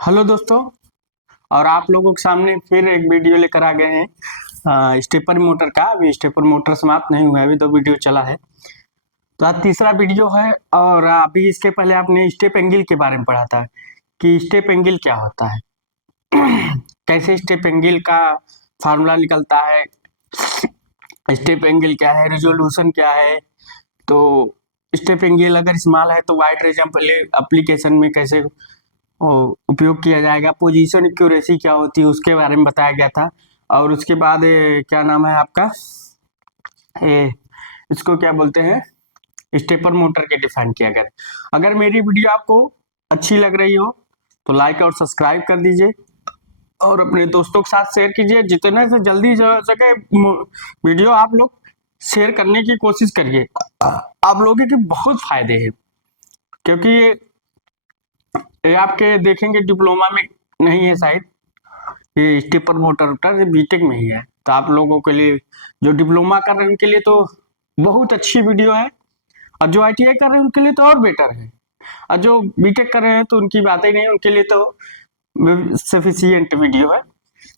Hello दोस्तों। और आप लोगों के सामने फिर एक वीडियो लेकर आ गए हैं स्टेपर मोटर का। अभी स्टेपर मोटर समाप्त नहीं हुआ है, अभी 2 वीडियो चला है, तो आज तीसरा वीडियो है। और अभी इसके पहले आपने स्टेप एंगल के बारे में पढ़ा था कि स्टेप एंगल क्या होता है, कैसे स्टेप एंगल का फार्मूला निकलता है, स्टेप एंगल क्या है, रिजोल्यूशन क्या है। तो स्टेप एंगल अगर इस्तेमाल है तो वाइड रेंज एप्लीकेशन में कैसे उपयोग किया जाएगा, पोजीशन एक्यूरेसी क्या होती है उसके बारे में बताया गया था। और उसके बाद क्या नाम है आपका, ये इसको क्या बोलते हैं, स्टेपर मोटर के डिफाइन किया गया। अगर मेरी वीडियो आपको अच्छी लग रही हो तो लाइक और सब्सक्राइब कर दीजिए और अपने दोस्तों के साथ शेयर कीजिए। जितने से जल्दी हो सके वीडियो आप लोग शेयर करने की कोशिश करिए, आप लोगों के बहुत फायदे हैं। क्योंकि ये आपके देखेंगे डिप्लोमा में नहीं है शायद, ये स्टेपर मोटर वोटर ये बीटेक में ही है। तो आप लोगों के लिए जो डिप्लोमा कर रहे हैं उनके लिए तो बहुत अच्छी वीडियो है, और जो आईटीआई कर रहे हैं उनके लिए तो और बेटर है, और जो बीटेक कर रहे हैं तो उनकी बात ही नहीं, उनके लिए तो सफिशियंट वीडियो है।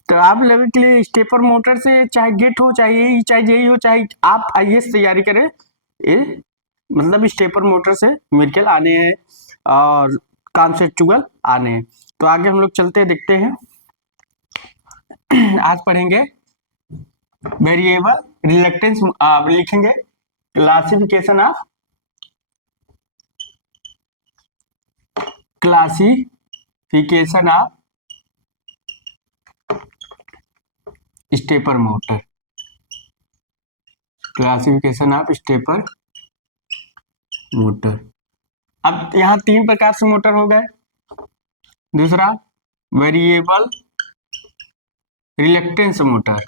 तो आप लोगों के लिए स्टेपर मोटर से चाहे गेट हो, चाहे यही, चाहे जेई हो, चाहे आप आईएएस तैयारी करें, ये मतलब स्टेपर मोटर से मेडिकल आने हैं और कॉन्सेप्चुअल आने हैं। तो आगे हम लोग चलते देखते हैं। आज पढ़ेंगे वेरिएबल रिलक्टेंस, लिखेंगे classification of stepper motor, classification of stepper motor. अब यहाँ 3 प्रकार से मोटर हो गए। दूसरा वेरिएबल रिलक्टेंस मोटर,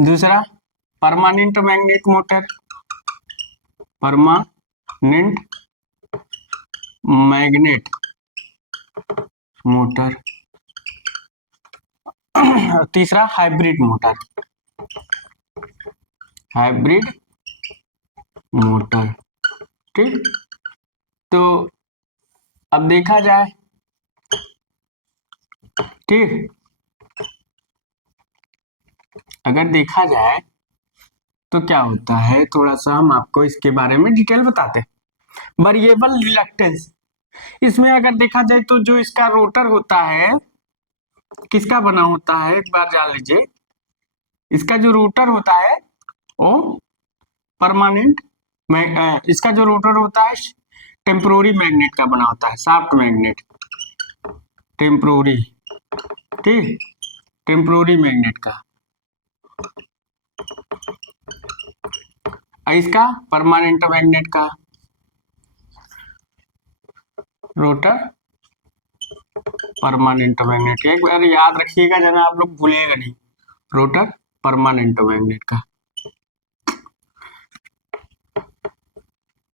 दूसरा परमानेंट मैग्नेट मोटर, तीसरा हाइब्रिड मोटर। ठीक, तो अब देखा जाए, ठीक, अगर देखा जाए तो क्या होता है, थोड़ा सा हम आपको इसके बारे में डिटेल बताते हैं। वेरिएबल रिलक्टेंस, इसमें अगर देखा जाए तो जो इसका रोटर होता है किसका बना होता है, एक बार जान लीजिए। इसका जो रोटर होता है वो परमानेंट, इसका जो रोटर होता है टेम्पोररी मैग्नेट का बना होता है, सॉफ्ट मैग्नेट, टेम्पोररी, ठीक, टेम्पोररी मैग्नेट का। इसका परमानेंट मैग्नेट का रोटर, परमानेंट मैग्नेट, एक बार याद रखिएगा जना, आप लोग भूलिएगा नहीं, रोटर परमानेंट मैग्नेट का।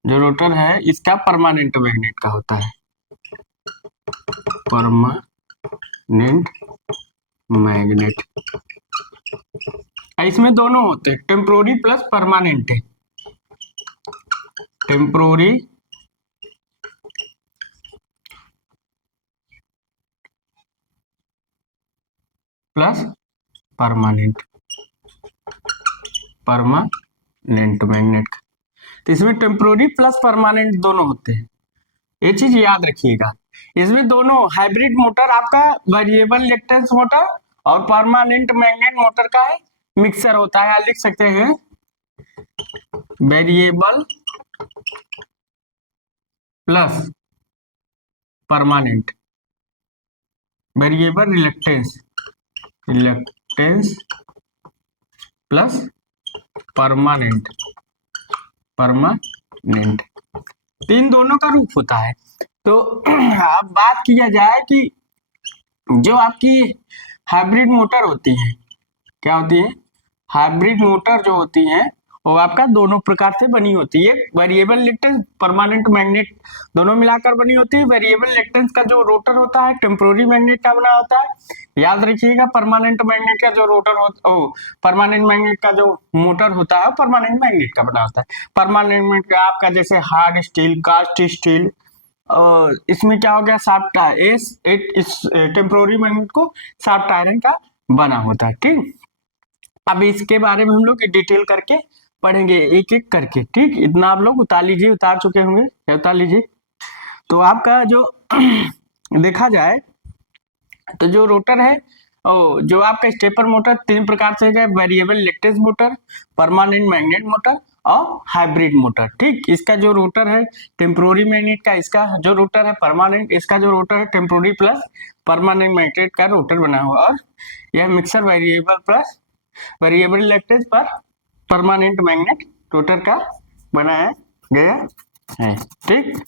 जो रोटर है इसका परमानेंट मैग्नेट का होता है, परमानेंट मैग्नेट। इसमें दोनों होते हैं, टेम्पोररी प्लस परमानेंट है, टेम्पोररी प्लस परमानेंट मैग्नेट का। तो इसमें टेम्पोररी प्लस परमानेंट दोनों होते हैं, ये चीज याद रखिएगा। इसमें दोनों हाइब्रिड मोटर आपका वेरिएबल रिलक्टेंस मोटर और परमानेंट मैग्नेट मोटर का है मिक्सर होता है। लिख सकते हैं variable plus permanent, variable reluctance plus permanent, तीन दोनों का रूप होता है। तो अब बात किया जाए कि जो आपकी हाइब्रिड मोटर होती है, क्या होती है, हाइब्रिड मोटर जो होती है वो आपका दोनों प्रकार से बनी होती है। वेरिएबल रिएक्टेंस, परमानेंट मैग्नेट, दोनों मिलाकर बनी होती है। वेरिएबल रिएक्टेंस का जो रोटर होता है टेम्पोररी मैग्नेट का बना होता है। याद रखिएगा, परमानेंट मैग्नेट का जो रोटर होता है, परमानेंट मैग्नेट का जो मोटर होता है परमानेंट मैग्नेट का बना होता है। परमानेंट मैग्नेट का आपका जैसे हार्ड स्टील, कास्ट स्टील, इसमें क्या हो गया, शाफ्ट टायर, इस टेम्पोररी मैग्नेट को शाफ्ट आयरन का बना होता है। ठीक, अब इसके बारे में हम लोग डिटेल करके पढ़ेंगे एक एक करके। ठीक, इतना आप लोग उतार लीजिए, उतार चुके होंगे या उतार लीजिए। तो आपका जो देखा जाए तो जो रोटर है, जो आपका स्टेपर मोटर तीन प्रकार से है, variable reactance motor, permanent magnet motor और हाइब्रिड मोटर। ठीक, इसका जो रोटर है टेम्पोररी मैग्नेट का, इसका जो रोटर है परमानेंट, इसका जो रोटर है टेम्पोररी प्लस परमानेंट मैग्नेट का रोटर बना हुआ, और यह mixer variable plus variable reactance पर परमानेंट मैग्नेट रोटर का बनाया गया है। ठीक,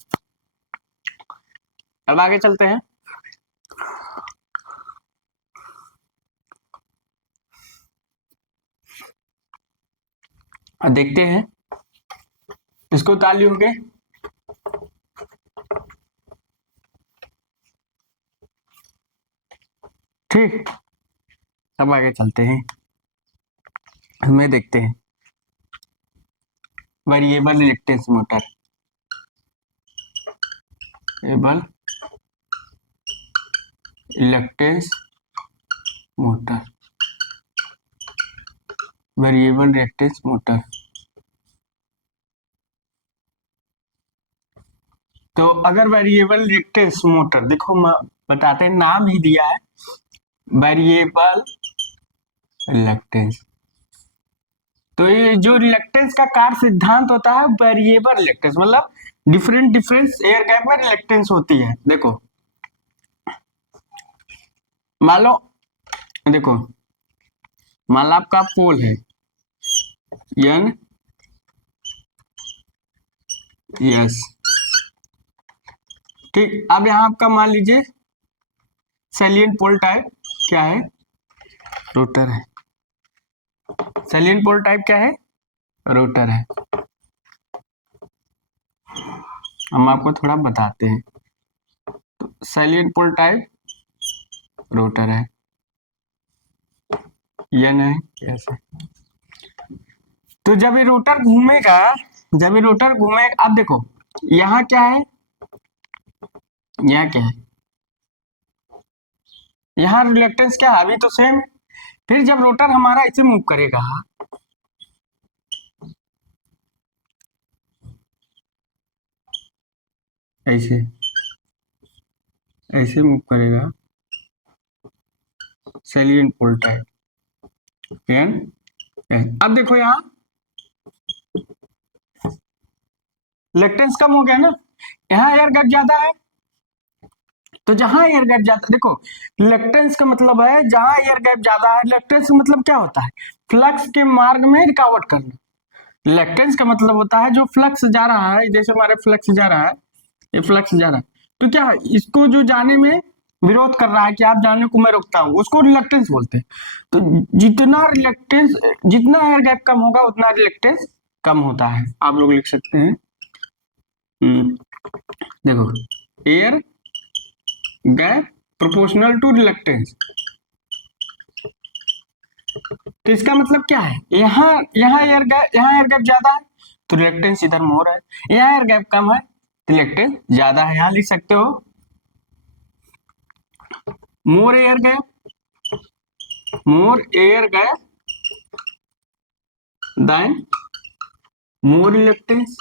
अब आगे चलते हैं। देखते हैं, इसको ताली होंगे। ठीक, अब आगे चलते हैं, हमें देखते हैं variable reactance motor, variable reactance motor, variable reactance motor. तो अगर वेरिएबल रिएक्टेंस मोटर, देखो बताते हैं, नाम ही दिया है वेरिएबल रिएक्टेंस। तो ये जो रिएक्टेंस का कार्य सिद्धांत होता है वेरिएबल रिएक्टेंस, मतलब डिफरेंट एयर गैप में रिएक्टेंस होती है। देखो मान लो, देखो मान लो आपका पोल है N S। ठीक, अब यहाँ आपका मान लीजिए सैलिएंट पोल टाइप क्या है, रोटर है। सैलिएंट पोल टाइप क्या है, रोटर है। हम आपको थोड़ा बताते हैं। तो सैलिएंट पोल टाइप रोटर है, N है, S है। तो जब ये रोटर घूमेगा, जब ये रोटर घूमेगा, अब देखो यहाँ क्या है, यहाँ क्या है, यहाँ रिएक्टेंस क्या है, अभी तो सेम। फिर जब रोटर हमारा ऐसे मूव करेगा, ऐसे ऐसे मूव करेगा, सैलिएंट पोल टाइप। अब देखो यहाँ रिएक्टेंस कम हो गया ना, यहाँ एयर गैप ज्यादा है। तो जहां एयर गैप ज्यादा, देखो रिएक्टेंस का मतलब है जहां एयर गैप ज्यादा है। रिएक्टेंस का मतलब क्या होता है, फ्लक्स के मार्ग में रुकावट करना। रिएक्टेंस का मतलब होता है जो फ्लक्स जा रहा है, जैसे हमारे फ्लक्स जा रहा है, ये फ्लक्स जा रहा है, तो क्या है, इसको जो जाने में विरोध कर रहा है कि आप जाने को मैं रोकता हूँ, उसको रिएक्टेंस बोलते हैं। तो जितना रिएक्टेंस, जितना एयर गैप कम होगा उतना रिएक्टेंस कम होता है। आप लोग लिख सकते हैं, देखो air gap proportional to reactance. तो इसका मतलब क्या है, यहाँ एयर गैप ज्यादा है तो रिएक्टेंस इधर मोर है, यहाँ एयर गैप कम है तो रिएक्टेंस ज्यादा है। यहाँ लिख सकते हो मोर एयर गैप देन मोर रिएक्टेंस।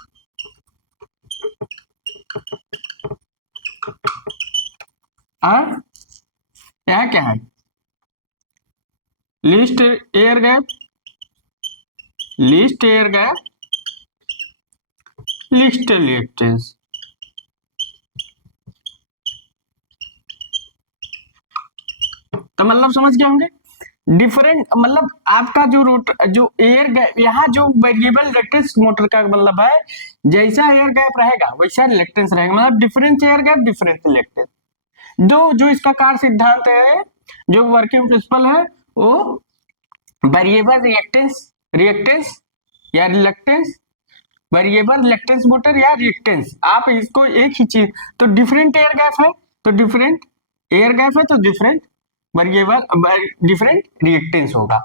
और यहाँ क्या है, least air gap least reactance. तो मतलब समझ गए होंगे, डिफरेंट मतलब आपका जो रोटर, जो एयर गैप, यहाँ जो वेरिएबल रिएक्टेंस मोटर का मतलब है जैसा एयर गैप रहेगा वैसा रिएक्टेंस रहेगा, मतलब difference air gap difference reactance. जो इसका कार्य सिद्धांत है, जो वर्किंग प्रिंसिपल है, वो वेरिएबल रिएक्टेंस या रिलक्टेंस, वेरिएबल रिलक्टेंस मोटर या रिएक्टेंस, आप इसको एक ही चीज, तो डिफरेंट एयर गैप है तो डिफरेंट एयर गैप है तो डिफरेंट वेरिएबल डिफरेंट रिएक्टेंस होगा।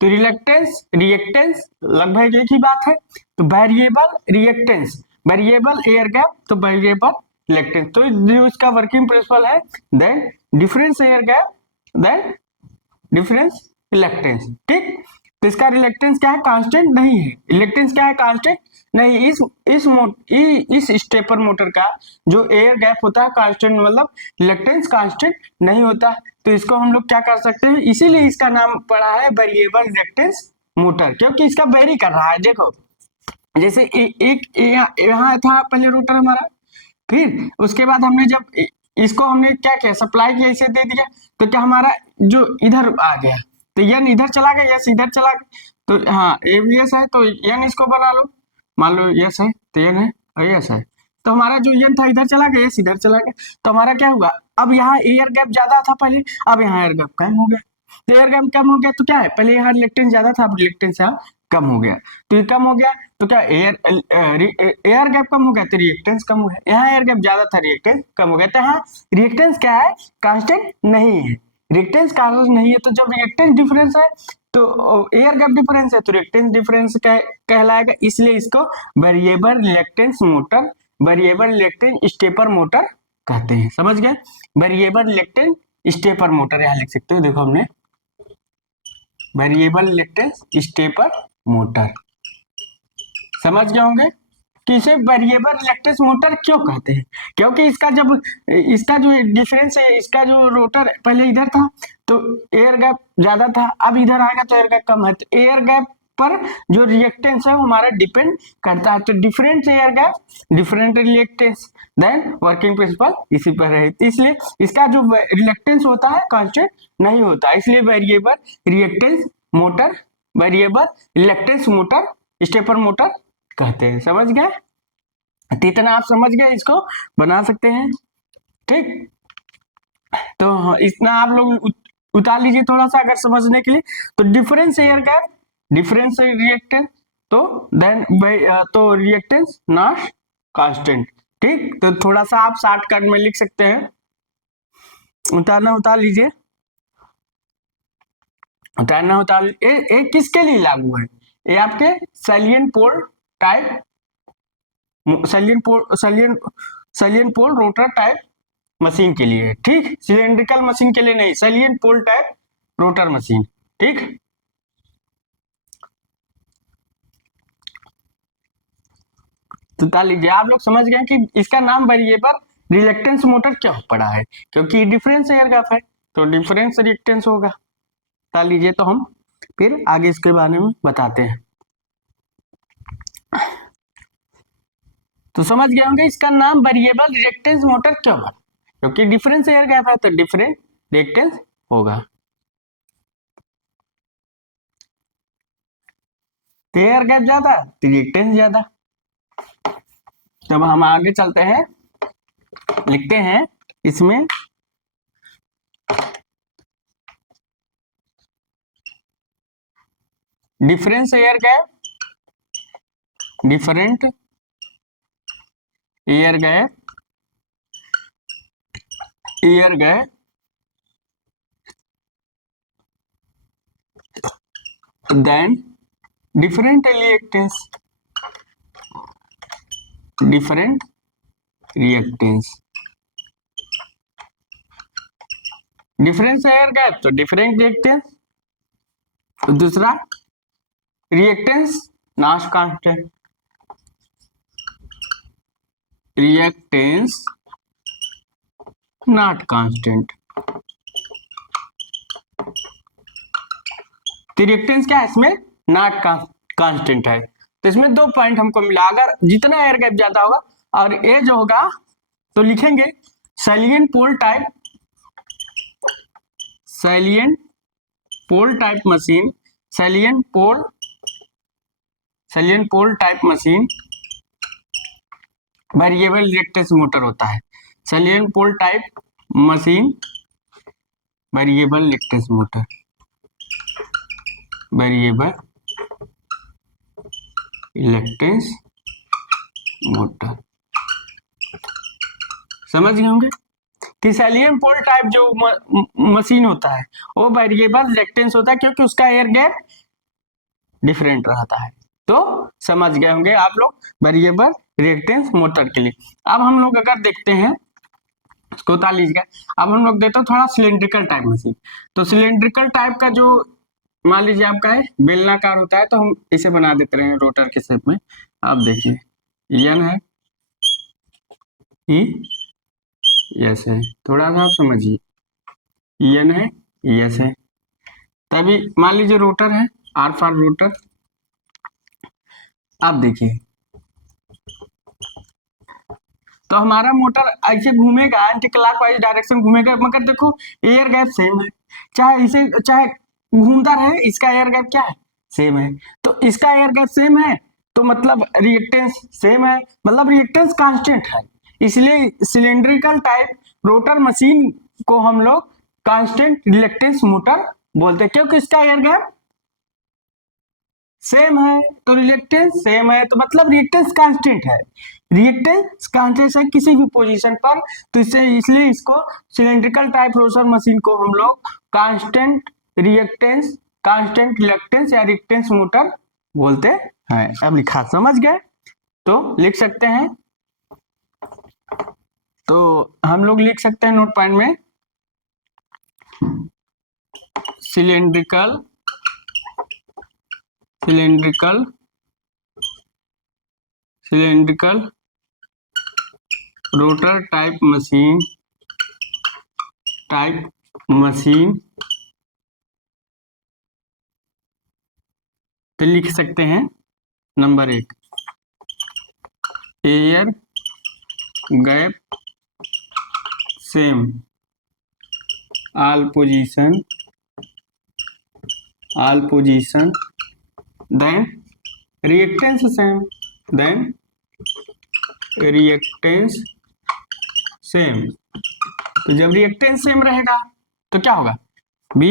तो रिलक्टेंस रिएक्टेंस लगभग एक ही बात है। तो variable reactance variable air gap तो वेरिएबल रिलक्टेंस, तो जो इसका वर्किंग प्रिंसिपल है then difference air gap then difference reluctance. ठीक, तो इसका रिलक्टेंस क्या है, कांस्टेंट नहीं है। रिलक्टेंस क्या है, कांस्टेंट नहीं। इस स्टेपर मोटर का जो एयर गैप होता है कांस्टेंट, मतलब रिलक्टेंस कांस्टेंट नहीं होता। तो इसको हम लोग क्या कर सकते हैं, इसीलिए इसका नाम पड़ा है वेरिएबल रिलक्टेंस मोटर, क्योंकि इसका वेरी कर रहा है। देखो जैसे एक यहाँ था पहले रोटर हमारा, फिर उसके बाद हमने जब इसको हमने क्या किया, सप्लाई किया, इसे दे दिया, तो क्या हमारा जो इधर आ गया, तो यन इधर चला गया, यस इधर चला गया। तो हाँ एवीएस है तो यन इसको बना लो, मान लो यस है तो यन है और यस है, तो हमारा जो यन था इधर चला गया, यस इधर चला गया, तो हमारा क्या हुआ, अब यहाँ एयर गैप ज्यादा था पहले, अब यहाँ एयर गैप कम हो गया। तो एयर गैप कम हो गया तो क्या है, पहले यहाँ रिलेक्टेंस ज्यादा था, अब रिलेक्टेंस यहाँ कम हो गया। तो ये कम हो गया तो क्या एयर गैप कम हो गया तो रिएक्टेंस कम हो गया। यहाँ एयर गैप ज्यादा था, रिएक्टेंस कम हो गया। तो यहाँ रिएक्टेंस क्या है, कांस्टेंट नहीं है। रिएक्टेंस कांस्टेंट नहीं है तो जब रिएक्टेंस डिफरेंस है तो एयर गैप डिफरेंस है तो रिएक्टेंस डिफरेंस कहलाएगा। इसलिए इसको variable reactance motor, variable reactance stepper motor कहते हैं। समझ गए, वेरिएबल रिएक्टेंस स्टेपर मोटर यहाँ लिख सकते हो। देखो हमने वेरिएबल रिएक्टेंस स्टेपर मोटर, समझ गए होंगे कि इसे वेरिएबल रिएक्टेंस मोटर क्यों कहते हैं, क्योंकि इसका जब इसका जो डिफरेंस है, इसका जो रोटर पहले इधर था तो एयर गैप ज्यादा था, अब इधर आएगा तो एयर गैप कम है। तो एयर गैप पर जो रिएक्टेंस है वो हमारा डिपेंड करता है। तो different air gap different reactance then working principle इसी पर है। इसलिए इसका जो रिएक्टेंस होता है कांस्टेंट नहीं होता, इसलिए variable reactance motor, variable reactance motor stepper motor कहते हैं। समझ गए, तो इतना आप समझ गए, इसको बना सकते हैं। ठीक, तो इतना आप लोग उतार लीजिए थोड़ा सा अगर समझने के लिए। तो difference air gap difference reactance तो देन तो रिएक्टेंस नॉट कांस्टेंट। ठीक, तो थोड़ा सा आप शॉर्टकट में लिख सकते हैं, उतारना उतार लीजिए, उतारना उतार। ये किसके लिए लागू है, ये आपके salient pole type salient pole rotor type machine के लिए। ठीक, सिलेंड्रिकल मशीन के लिए नहीं, salient pole type rotor machine. ठीक, तो ताल लीजिए, आप लोग समझ गए कि इसका नाम वेरिएबल रिलक्टेंस मोटर क्यों पड़ा है, क्योंकि डिफरेंस एयर गैप है तो डिफरेंस रिएक्टेंस होगा। ताल लीजिए, तो हम फिर आगे इसके बारे में बताते हैं। तो समझ गए होंगे इसका नाम वेरिएबल रिएक्टेंस मोटर क्यों है, क्योंकि डिफरेंस एयर गैप है तो डिफरेंट रिएक्टेंस होगा। तो एयर गैप ज्यादा तो रिएक्टेंस ज्यादा। जब हम आगे चलते हैं, लिखते हैं इसमें difference air gap, different air gap, air gap then different reactance, different reactance. Difference air gap तो डिफरेंट रिएक्टेंस, दूसरा reactance not constant, reactance not constant. तो रिएक्टेंस क्या है इसमें, नॉट कांस्टेंट है। तो इसमें दो पॉइंट हमको मिला, अगर जितना एयर गैप ज्यादा होगा और ए जो होगा तो लिखेंगे salient pole type, salient pole type machine, salient pole type machine variable reactance motor होता है। Salient pole type machine variable reactance motor, variable reluctance motor. समझ गए होंगे कि सैलियन पोल टाइप जो मशीन होता है वो वेरिएबल रिलक्टेंस होता है क्योंकि उसका एयर गैप डिफरेंट रहता है। तो समझ गए होंगे आप लोग वेरिएबल रिएक्टेंस मोटर के लिए। अब हम लोग अगर देखते हैं इसको उतार लीजिएगा। अब हम लोग देखते हैं थोड़ा सिलेंड्रिकल टाइप मशीन। तो सिलेंड्रिकल टाइप का जो मान लीजिए आपका है बेलनाकार होता है तो हम इसे बना देते रहे रोटर के शेप में। आप देखिए एन है ई यस है, थोड़ा सा आप समझिए एन है यस है। तभी मान लीजिए रोटर है आर फॉर रोटर। आप देखिए तो हमारा मोटर ऐसे घूमेगा एंटी क्लॉकवाइज डायरेक्शन घूमेगा मगर देखो एयर गैप सेम है। चाहे इसे चाहे घूमता रहे इसका एयर गैप क्या है सेम है। तो इसका एयर गैप सेम है तो मतलब रिएक्टेंस सेम है, मतलब रिएक्टेंस कांस्टेंट है। इसलिए सिलेंड्रिकल टाइप रोटर मशीन को हम लोग कांस्टेंट रिएक्टेंस मोटर बोलते हैं क्योंकि इसका एयर गैप सेम है। तो रिएक्टेंस सेम है तो मतलब रिएक्टेंस कांस्टेंट है। रिएक्टेंस कांस्टेंट है किसी भी पोजीशन पर तो इसलिए इसको सिलेंड्रिकल टाइप रोटर मशीन को हम लोग कांस्टेंट रिएक्टेंस कांस्टेंट रिएक्टेंस या रिएक्टेंस मोटर बोलते हैं। अब लिखा समझ गए तो लिख सकते हैं। तो हम लोग लिख सकते हैं नोट पॉइंट में cylindrical cylindrical cylindrical rotor type machine तो लिख सकते हैं number 1 air gap same all position then reactance same तो जब रिएक्टेंस सेम रहेगा तो क्या होगा बी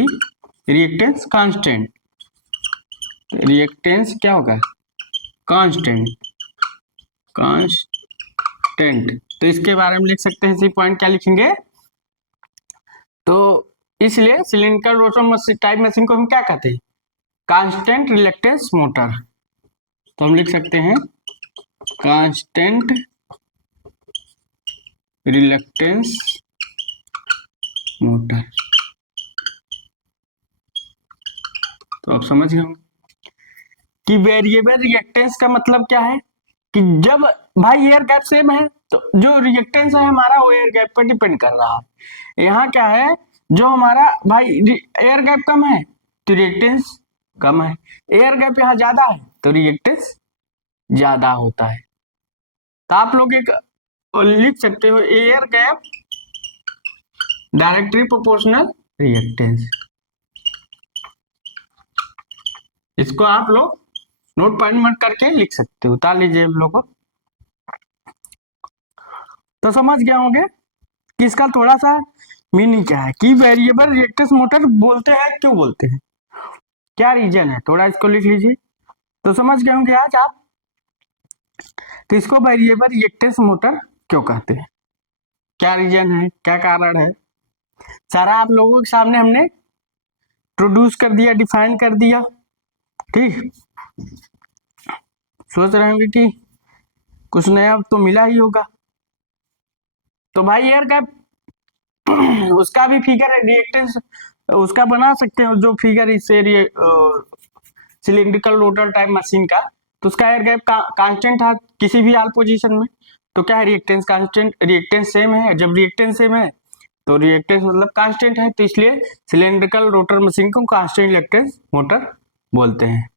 रिएक्टेंस कांस्टेंट। रिएक्टेंस क्या होगा कांस्टेंट तो इसके बारे में लिख सकते हैं इसी पॉइंट क्या लिखेंगे। तो इसलिए सिलिंड्रिकल रोटर टाइप मशीन को हम क्या कहते हैं कांस्टेंट रिएक्टेंस मोटर। तो हम लिख सकते हैं कांस्टेंट रिएक्टेंस मोटर। तो आप समझ गए होंगे कि वेरिएबल रिएक्टेंस का मतलब क्या है कि जब भाई एयर गैप सेम है तो जो रिएक्टेंस है हमारा वो एयर गैप पर डिपेंड कर रहा है। यहाँ क्या है जो हमारा भाई एयर गैप कम है तो रिएक्टेंस कम है, एयर गैप यहाँ ज्यादा है तो रिएक्टेंस ज्यादा होता है। तो आप लोग एक लिख सकते हो air gap directly proportional reactance. इसको आप लोग नोट पॉइंट करके लिख सकते हो, उतार लीजिए हम लोग को। तो समझ गए होंगे कि इसका थोड़ा सा मीनिंग क्या है कि वेरिएबल रिएक्टेंस मोटर बोलते हैं क्यों बोलते हैं, क्या रीजन है, थोड़ा इसको लिख लीजिए। तो समझ गए होंगे आज आप तो इसको वेरिएबल रिएक्टेंस मोटर क्यों कहते हैं, क्या रीजन है, क्या कारण है, सारा आप लोगों के सामने हमने इंट्रोड्यूस कर दिया, डिफाइन कर दिया। ठीक, सोच रहे होंगे कि कुछ नया तो मिला ही होगा। तो भाई एयर गैप उसका भी फिगर है रिएक्टेंस उसका बना सकते हो जो फिगर इससे सिलिंड्रिकल रोटर टाइप मशीन का। तो उसका एयर गैप कांस्टेंट था किसी भी आल पोजीशन में तो क्या है रिएक्टेंस कांस्टेंट, रिएक्टेंस सेम है। जब रिएक्टेंस सेम है तो रिएक्टेंस मतलब कांस्टेंट है तो इसलिए सिलिंड्रिकल रोटर मशीन को कांस्टेंट रिएक्टेंस मोटर बोलते हैं।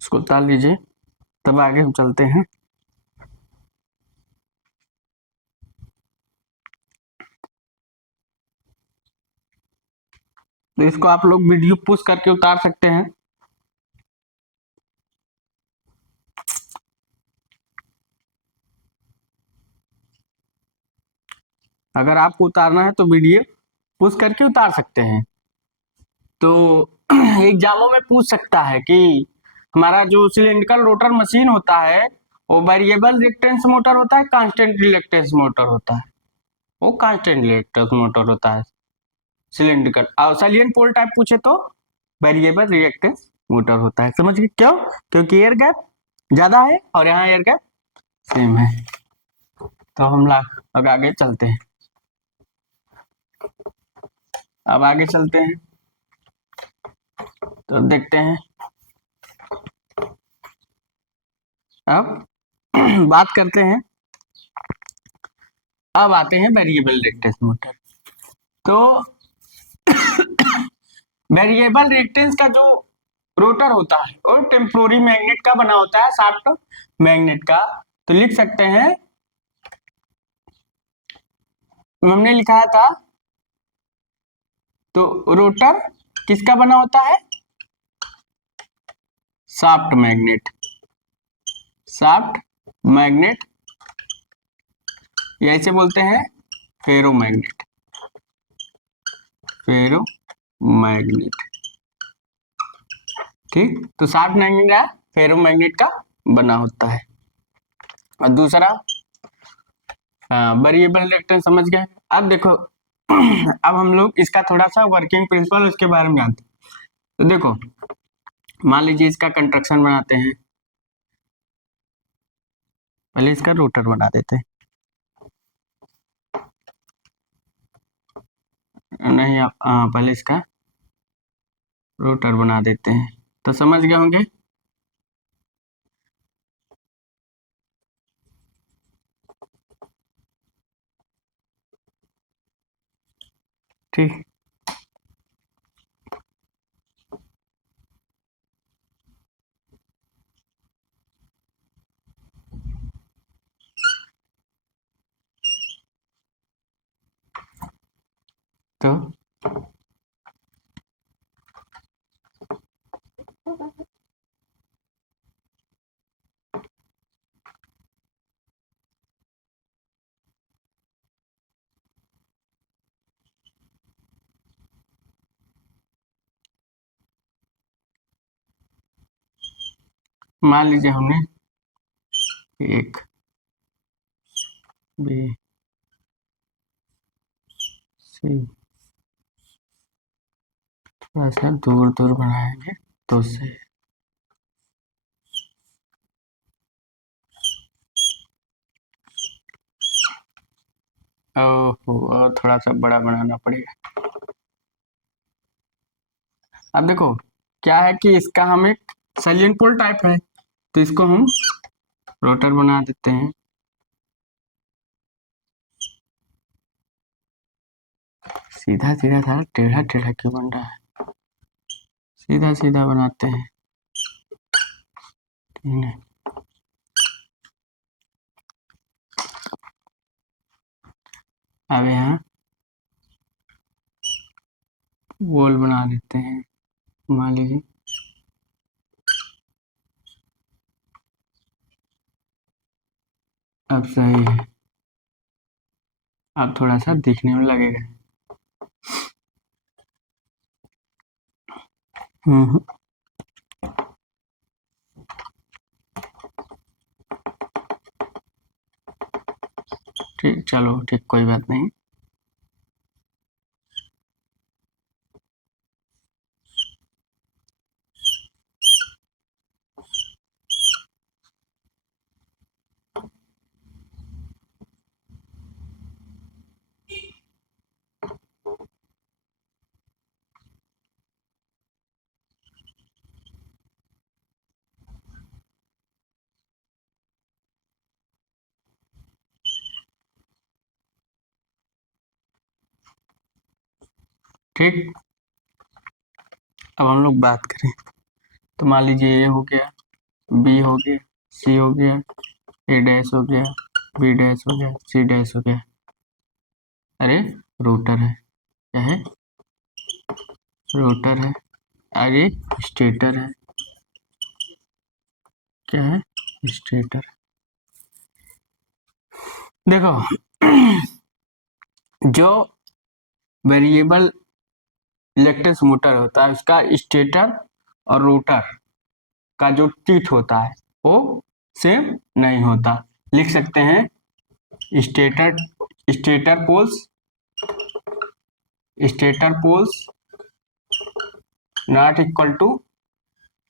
इसको उतार लीजिए तब आगे हम चलते हैं। तो इसको आप लोग वीडियो पुश करके उतार सकते हैं। अगर आपको उतारना है तो वीडियो पुश करके उतार सकते हैं। तो एग्जामों में पूछ सकता है कि हमारा जो सिलिंड्रिकल रोटर मशीन होता है वो वेरिएबल रिएक्टेंस मोटर होता है, कांस्टेंट रिएक्टेंस मोटर होता है? वो कांस्टेंट रिएक्टेंस मोटर होता है सिलिंड्रिकल। और सैलिएंट पोल टाइप पूछे तो वेरिएबल रिएक्टेंस मोटर होता है। समझ गए क्यों? क्योंकि एयर गैप ज्यादा है और यहाँ एयर गैप सेम है। तो हम अब आगे चलते हैं। अब आगे चलते हैं तो देखते हैं। अब बात करते हैं, अब आते हैं वेरिएबल रिएक्टेंस मोटर। तो वेरिएबल रिएक्टेंस का जो रोटर होता है वो टेम्पोररी मैग्नेट का बना होता है, शाफ्ट मैग्नेट का। तो लिख सकते हैं, हमने लिखा था, तो रोटर किसका बना होता है? Shaft magnet. शाफ्ट मैग्नेट या इसे बोलते हैं फेरो मैग्नेट। फेरो मैग्नेट, ठीक। तो शाफ्ट मैग्नेट है फेरो मैग्नेट का बना होता है। और दूसरा वेरिएबल रिएक्टेंस समझ गए। अब देखो अब हम लोग इसका थोड़ा सा वर्किंग प्रिंसिपल उसके बारे में जानते हैं। तो देखो, मान लीजिए इसका कंस्ट्रक्शन बनाते हैं। पहले इसका रोटर बना देते हैं। नहीं, आप पहले इसका रोटर बना देते हैं। तो समझ गए होंगे। ठीक। तो मान लीजिए हमने एक बी सी थोड़ा सा दूर दूर बनाएंगे तो से ओहो, और थोड़ा सा बड़ा बनाना पड़ेगा। अब देखो क्या है कि इसका हम एक सैलिएंट पोल टाइप है, तो इसको हम रोटर बना देते हैं। सीधा सीधा था, टेढ़ा टेढ़ा क्यों बन रहा है? सीधा सीधा बनाते हैं, ठीक है। अब यहाँ वॉल बना देते हैं, मान लीजिए। अब सही है, अब थोड़ा सा दिखने में लगेगा। हम्म, ठीक, चलो ठीक, कोई बात नहीं। ठीक, अब हम लोग बात करें। तो मान लीजिए ए हो गया, बी हो गया, सी हो गया, ए डैश हो गया, बी डैश हो गया, सी डैश हो गया। अरे रोटर है, क्या है? रोटर है। अरे स्टेटर है, क्या है? स्टेटर। देखो जो वेरिएबल इलेक्ट्रिक मोटर होता है उसका स्टेटर और रोटर का जो टीथ होता है वो सेम नहीं होता। लिख सकते हैं stator stator poles not equal to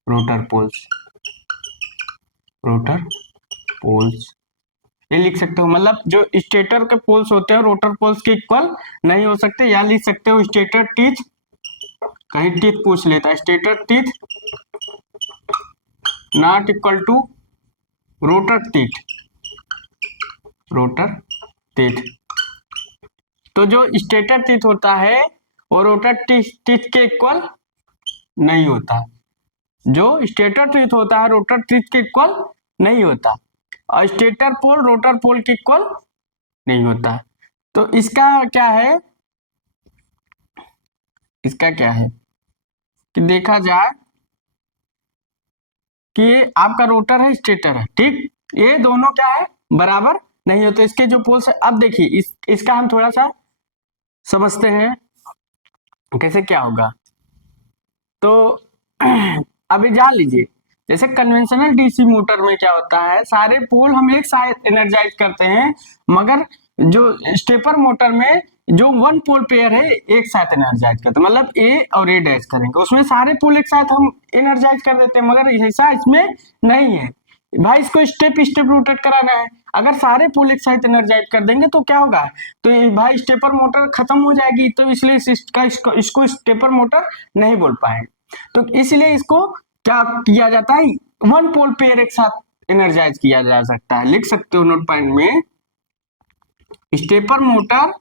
rotor poles ये लिख सकते हो। मतलब जो स्टेटर के पोल्स होते हैं रोटर पोल्स के इक्वल नहीं हो सकते। या लिख सकते हो स्टेटर टीथ, कहीं टीथ पूछ लेता है, stator teeth not equal to rotor teeth. तो जो स्टेटर टीथ होता है वो रोटर टीथ के इक्वल नहीं होता। जो स्टेटर टीथ होता है रोटर टीथ के इक्वल नहीं होता और स्टेटर पोल रोटर पोल के इक्वल नहीं होता। तो इसका क्या है कि देखा जाए कि आपका रोटर है स्टेटर है, ठीक, ये दोनों क्या है बराबर नहीं होते इसके जो पोल्स है। अब देखिए इसका हम थोड़ा सा समझते हैं कैसे क्या होगा। तो अभी जान लीजिए जैसे कन्वेंशनल डीसी मोटर में क्या होता है, सारे पोल हम एक साथ एनर्जाइज करते हैं, मगर जो स्टेपर मोटर में जो वन पोल पेयर है एक साथ एनर्जाइज करते हैं, मतलब ए और ए डैश करेंगे उसमें सारे पोल एक साथ हम एनर्जाइज कर देते हैं, मगर ऐसा इसमें नहीं है भाई। इसको स्टेप स्टेप रोटेट कराना है। अगर सारे पोल एक साथ एनर्जाइज कर देंगे तो क्या होगा, तो ये भाई स्टेपर मोटर खत्म हो जाएगी। तो इसलिए इसको स्टेपर मोटर नहीं बोल पाएंगे। तो इसलिए इसको क्या किया जाता है, वन पोल पेयर एक साथ एनर्जाइज किया जा सकता है। लिख सकते हो नोट पॉइंट में stepper motor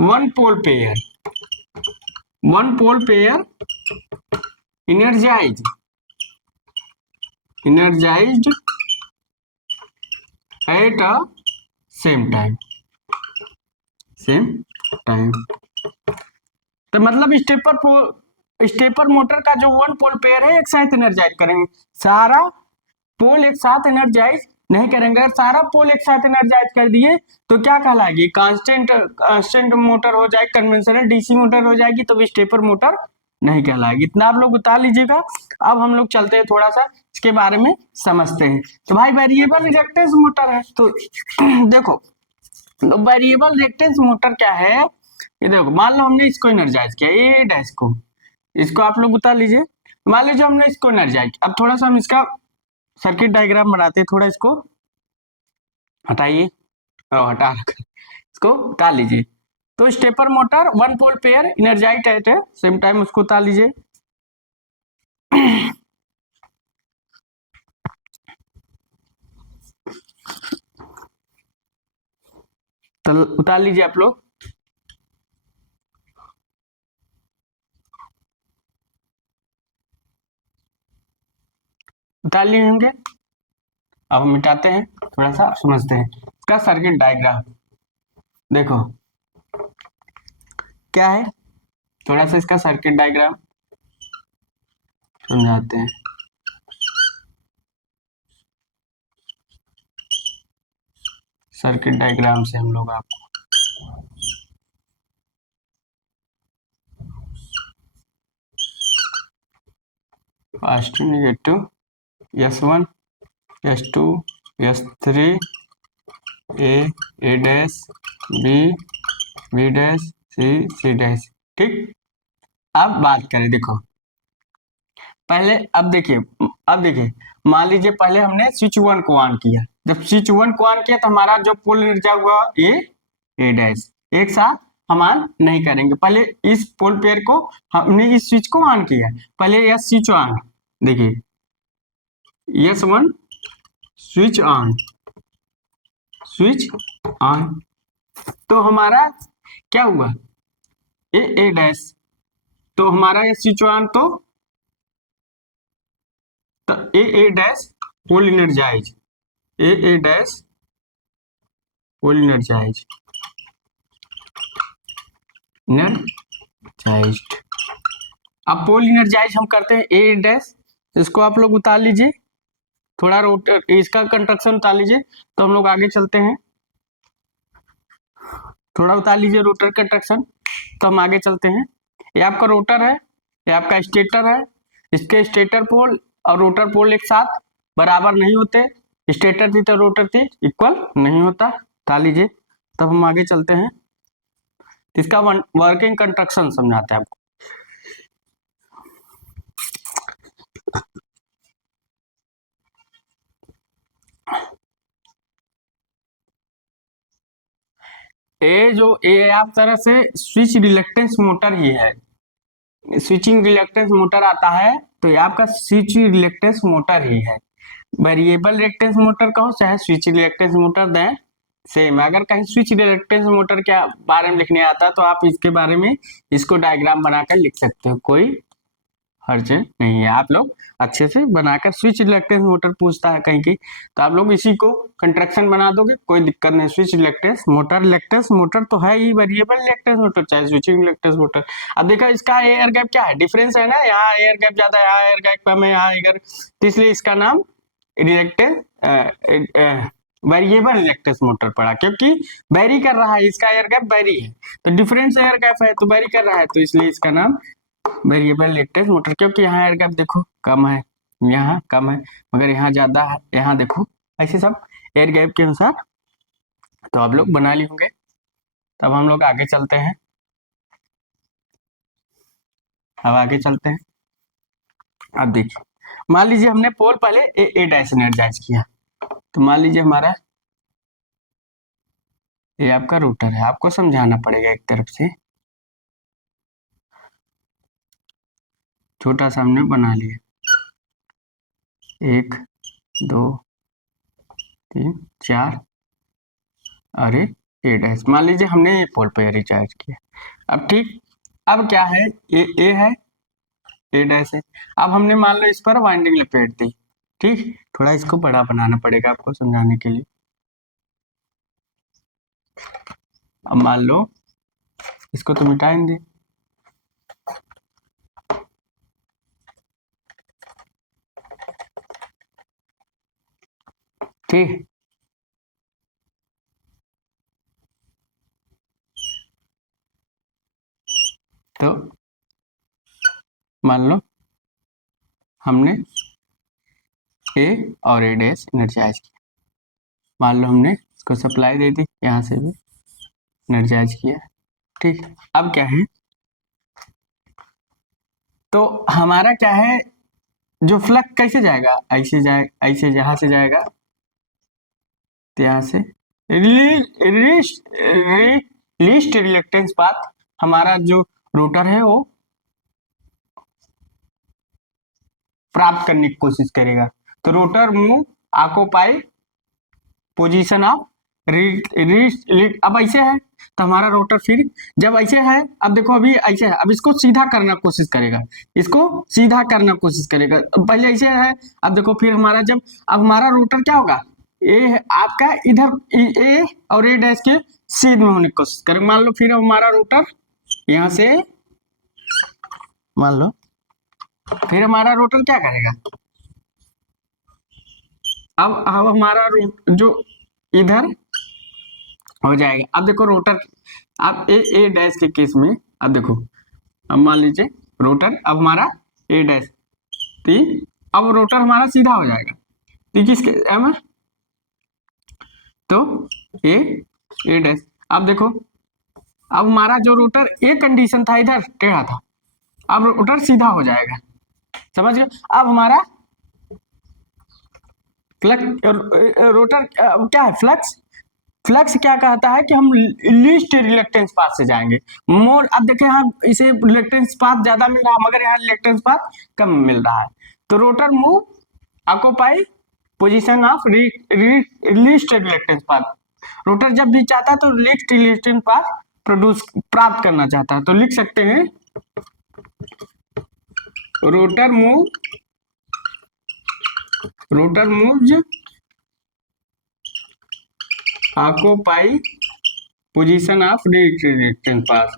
one pole pair energized at a same time। तो मतलब स्टेपर मोटर का जो वन पोल पेयर है एक साथ एनर्जाइज करेंगे, सारा पोल एक साथ एनर्जाइज नहीं करेंगे। अगर सारा पोल एक साथ एनर्जाइज कर दिए तो क्या कहलाएगी, कांस्टेंट मोटर हो जाएगी, कन्वेंशनल डीसी मोटर हो जाएगी, तो स्टेपर मोटर नहीं कहलाएगी। इतना आप लोग उतार लीजिएगा। अब हम लोग चलते हैं थोड़ा सा इसके बारे में समझते हैं। तो भाई वेरिएबल रिएक्टेंस मोटर है, तो देखो तो वेरिएबल रिएक्टेंस मोटर क्या है, ये देखो मान लो हमने इसको एनर्जाइज किया ए डैश को, इसको आप लोग उतार लीजिए। मान लीजिए हमने इसको एनर्जाइज, अब थोड़ा सा हम इसका सर्किट डायग्राम बनाते हैं, थोड़ा इसको हटाइए, हटा रखा, इसको उतार लीजिए। तो stepper motor one pole pair energise at same time, उसको उतार लीजिए। तो उतार लीजिए आप लोग। उतार लिए होंगे। अब हम मिटाते हैं, थोड़ा सा समझते हैं इसका सर्किट डायग्राम। देखो क्या है, थोड़ा सा इसका सर्किट डायग्राम समझाते हैं। सर्किट डायग्राम से हम लोग आपको positive negative S1 S2 S3 A dash B dash C dash, ठीक। अब बात करें, देखो पहले अब देखिए मान लीजिए पहले हमने स्विच 1 को ऑन किया। जब स्विच 1 को ऑन किया तो हमारा जो पोल एनर्जी हुआ ए डैश, एक साथ हम ऑन नहीं करेंगे। पहले इस पोल पेयर को हमने इस स्विच को ऑन किया, पहले यह स्विच ऑन, देखिए S1 स्विच ऑन, तो हमारा क्या हुआ ए डैश, तो हमारा ये स्विच ऑन, तो ए डैश पोल एनर्जाइज, ए डैश पोल एनर्जाइज्ड। अब पोल एनर्जाइज हम करते हैं ए डैश, इसको आप लोग उतार लीजिए। थोड़ा रोटर इसका कंस्ट्रक्शन उतार लीजिए, तो हम लोग आगे चलते हैं। थोड़ा उतार लीजिए रोटर कंस्ट्रक्शन, तो हम आगे चलते हैं। ये आपका रोटर है, ये आपका स्टेटर है। इसके स्टेटर पोल और रोटर पोल एक साथ बराबर नहीं होते, स्टेटर थी तो रोटर थी इक्वल नहीं होता। उतार लीजिए, तब हम आगे चलते हैं। इसका वर्किंग कंस्ट्रक्शन समझाते हैं आपको। ये आप तरह से स्विच रिलेक्टेंस मोटर ही है। स्विचिंग रिलेक्टेंस मोटर आता है, तो ये आपका स्विच रिलेक्टेंस मोटर ही है। वेरिएबल रिलेक्टेंस मोटर कहो चाहे स्विच रिलेक्टेंस मोटर दें, सेम। अगर कहीं स्विच रिलेक्टेंस मोटर के बारे में लिखने आता तो आप इसके बारे में इसको डायग्राम बनाकर लिख सकते हो, कोई हर्ज नहीं है। आप लोग अच्छे से बनाकर, स्विच रिलेक्टेंस मोटर पूछता है कहीं की, तो आप लोग इसी को कंट्रैक्शन बना दोगे, कोई दिक्कत नहीं। स्विच रिलेक्टेंस मोटर तो है ही, वेरिएबल रिलेक्टेंस मोटर चाहे स्विचिंग रिलेक्टेंस मोटर। अब देखो इसका एयर गैप क्या है, डिफरेंस है ना, यहाँ एयर गैप ज्यादा है, यहाँ एयर गैप कम है, यहाँ एयर, तो इसलिए इसका नाम रिलेक्टेंस वेरिएबल रिलेक्टेंस मोटर पड़ा, क्योंकि वेरी कर रहा है, इसका एयर गैप वेरी है, तो डिफरेंस एयर गैप है तो वेरी कर रहा है, तो इसलिए इसका नाम वेरिएबल रिलेक्टेंस मोटर। क्योंकि यहाँ एयर गैप देखो कम है, यहाँ कम है, मगर यहाँ ज्यादा है, यहाँ देखो, ऐसे सब एयर गैप के अनुसार तो आप लोग बना लिए होंगे। तब हम लोग आगे चलते हैं। अब आगे चलते हैं। अब देखिए, मान लीजिए हमने पोल पहले ए डैश एनर्जाइज किया, तो मान लीजिए हमारा ये आपका रूटर है, आपको समझाना पड़ेगा एक तरफ से। छोटा सा हमने बना लिया, 1 2 3 4, अरे ए डैश, मान लीजिए हमने ये पोल पे रिचार्ज किया। अब ठीक, अब क्या है, ए है, ए डैश है। अब हमने मान लो इस पर वाइंडिंग लपेट दी, ठीक। थोड़ा इसको बड़ा बनाना पड़ेगा आपको समझाने के लिए। अब मान लो इसको तो मिटाएंगे, ठीक। तो मान लो हमने ए और ए डैश एनर्जाइज किया, मान लो हमने इसको सप्लाई दे दी, यहाँ से भी एनर्जाइज किया, ठीक। अब क्या है, तो हमारा क्या है, जो फ्लक्स कैसे जाएगा, ऐसे जाए, ऐसे यहाँ से जाएगा, तो यहाँ से लीस्ट रिलेक्टेंस पाथ हमारा जो रोटर है वो प्राप्त करने की कोशिश करेगा। तो rotor move occupy position of अब ऐसे है, तो हमारा रोटर फिर जब ऐसे है, अब देखो अभी ऐसे है, अब इसको सीधा करना कोशिश करेगा, इसको सीधा करना कोशिश करेगा। पहले ऐसे है, अब देखो फिर हमारा जब, अब हमारा रोटर क्या होगा, ए आपका इधर ए और ए डैश के सीध में होने की कोशिश करेगा। मान लो फिर हमारा रोटर यहाँ से, मान लो फिर हमारा रोटर क्या करेगा, अब हमारा जो इधर हो जाएगा। अब देखो रोटर, अब ए डैश के केस में, अब देखो, अब मान लीजिए रोटर, अब हमारा ए डैश, अब रोटर हमारा सीधा हो जाएगा, ठीक। किसके में, तो ए डैश, अब देखो, अब हमारा जो रोटर ए कंडीशन था इधर टेढ़ा था, अब रोटर सीधा हो जाएगा, समझ गए। अब हमारा फ्लक्स, रोटर क्या है, फ्लक्स, फ्लक्स क्या कहता है कि हम लीस्ट रिलेक्टेंस पाथ से जाएंगे मोर। अब देखें यहाँ इसे रिलेक्टेंस पाथ ज्यादा मिल रहा है, मगर यहाँ रिलेक्टेंस पाथ कम मिल रहा है, तो rotor move occupy position of least reluctance path. Rotor जब भी चाहता है तो लीस्ट रिलेक्टेंस पाथ प्राप्त करना चाहता है, तो लिख सकते हैं rotor moves occupy position of reluctance path,